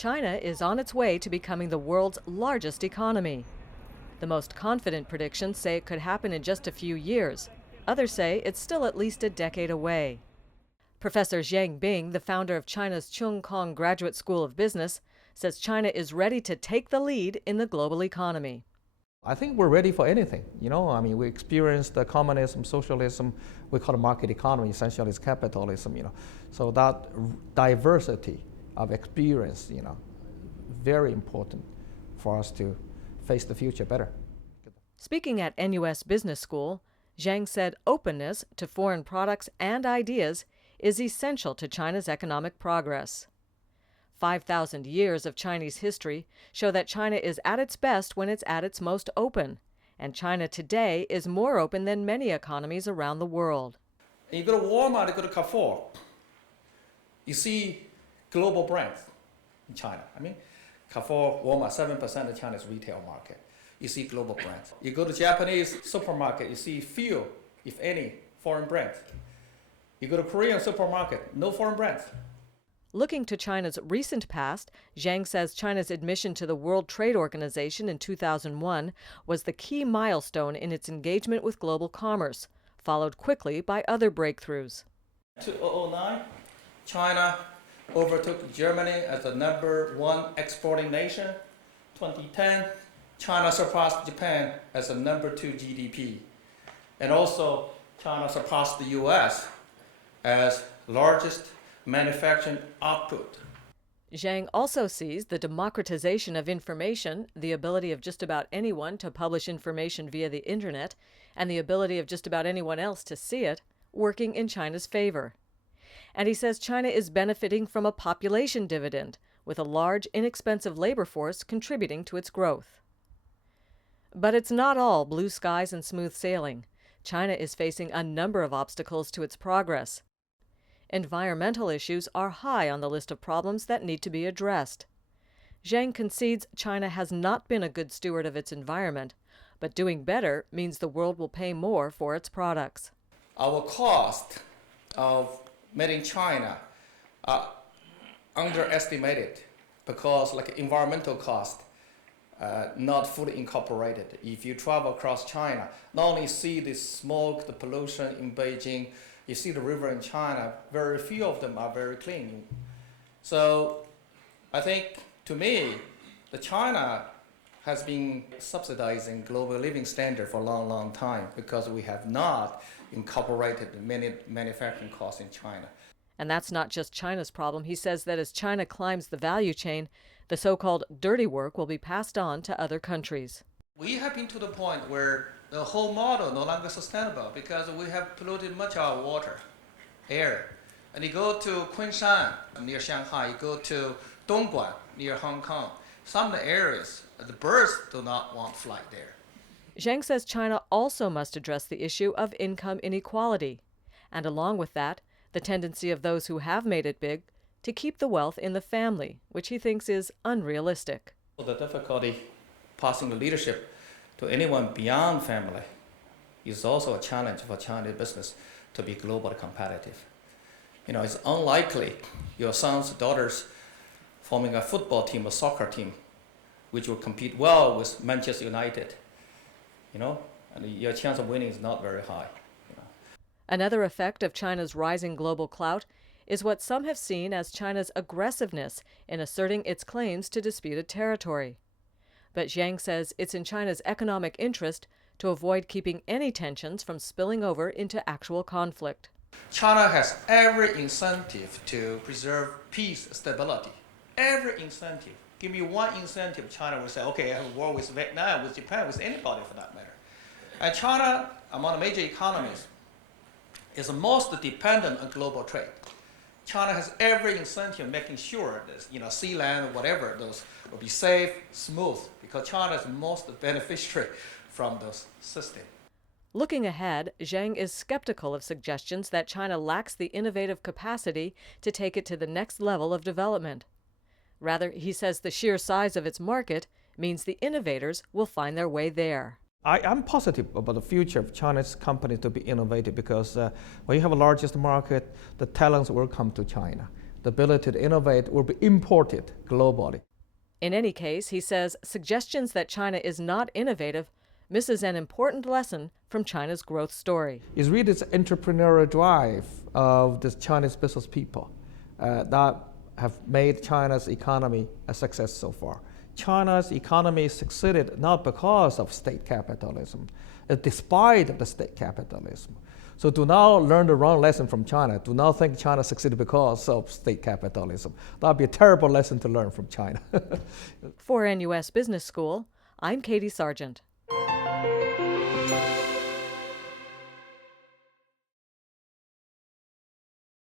China is on its way to becoming the world's largest economy. The most confident predictions say it could happen in just a few years. Others say it's still at least a decade away. Professor Xiang Bing, the founder of China's Cheung Graduate School of Business, says China is ready to take the lead in the global economy. I think we're ready for anything. We experienced the communism, socialism, we call it market economy, essentially it's capitalism, So that diversity of experience, very important for us to face the future better. Speaking at NUS Business School, Xiang said openness to foreign products and ideas is essential to China's economic progress. 5,000 years of Chinese history show that China is at its best when it's at its most open, and China today is more open than many economies around the world. You go to Walmart, you go to Carrefour, you see global brands in China. Carrefour, Walmart, 7% of China's retail market. You see global brands. You go to Japanese supermarket, you see few, if any, foreign brands. You go to Korean supermarket, no foreign brands. Looking to China's recent past, Xiang says China's admission to the World Trade Organization in 2001 was the key milestone in its engagement with global commerce, followed quickly by other breakthroughs. 2009, China overtook Germany as the #1 exporting nation. 2010, China surpassed Japan as the #2 GDP. And also, China surpassed the US as largest manufacturing output. Xiang also sees the democratization of information, the ability of just about anyone to publish information via the internet, and the ability of just about anyone else to see it, working in China's favor. And he says China is benefiting from a population dividend, with a large, inexpensive labor force contributing to its growth. But it's not all blue skies and smooth sailing. China is facing a number of obstacles to its progress. Environmental issues are high on the list of problems that need to be addressed. Xiang concedes China has not been a good steward of its environment, but doing better means the world will pay more for its products. Our cost of made in China are underestimated because environmental cost not fully incorporated. If you travel across China, not only see the smoke, the pollution in Beijing, you see the river in China, very few of them are very clean. So I think, to me, the China has been subsidizing global living standard for a long, long time because we have not incorporated many manufacturing costs in China. And that's not just China's problem. He says that as China climbs the value chain, the so-called dirty work will be passed on to other countries. We have been to the point where the whole model no longer sustainable because we have polluted much of our water, air. And you go to Kunshan near Shanghai, you go to Dongguan near Hong Kong. Some of the areas, the birds do not want to fly there. Xiang says China also must address the issue of income inequality, and along with that, the tendency of those who have made it big to keep the wealth in the family, which he thinks is unrealistic. The difficulty passing the leadership to anyone beyond family is also a challenge for Chinese business to be globally competitive. It's unlikely your sons, daughters forming a football team or soccer team which will compete well with Manchester United, and your chance of winning is not very high. Another effect of China's rising global clout is what some have seen as China's aggressiveness in asserting its claims to disputed territory. But Xiang says it's in China's economic interest to avoid keeping any tensions from spilling over into actual conflict. China has every incentive to preserve peace, stability. Every incentive. Give me one incentive, China will say, okay, I have a war with Vietnam, with Japan, with anybody for that matter. And China, among the major economies, is the most dependent on global trade. China has every incentive making sure that sea, land, whatever, those will be safe, smooth, because China is the most beneficiary from those systems. Looking ahead, Xiang is skeptical of suggestions that China lacks the innovative capacity to take it to the next level of development. Rather, he says the sheer size of its market means the innovators will find their way there. I'm positive about the future of Chinese companies to be innovative because when you have a largest market, the talents will come to China. the ability to innovate will be imported globally. In any case, he says suggestions that China is not innovative misses an important lesson from China's growth story. It's really this entrepreneurial drive of the Chinese business people that have made China's economy a success so far. China's economy succeeded not because of state capitalism, despite the state capitalism. So do not learn the wrong lesson from China. Do not think China succeeded because of state capitalism. That would be a terrible lesson to learn from China. For NUS Business School, I'm Katie Sargent.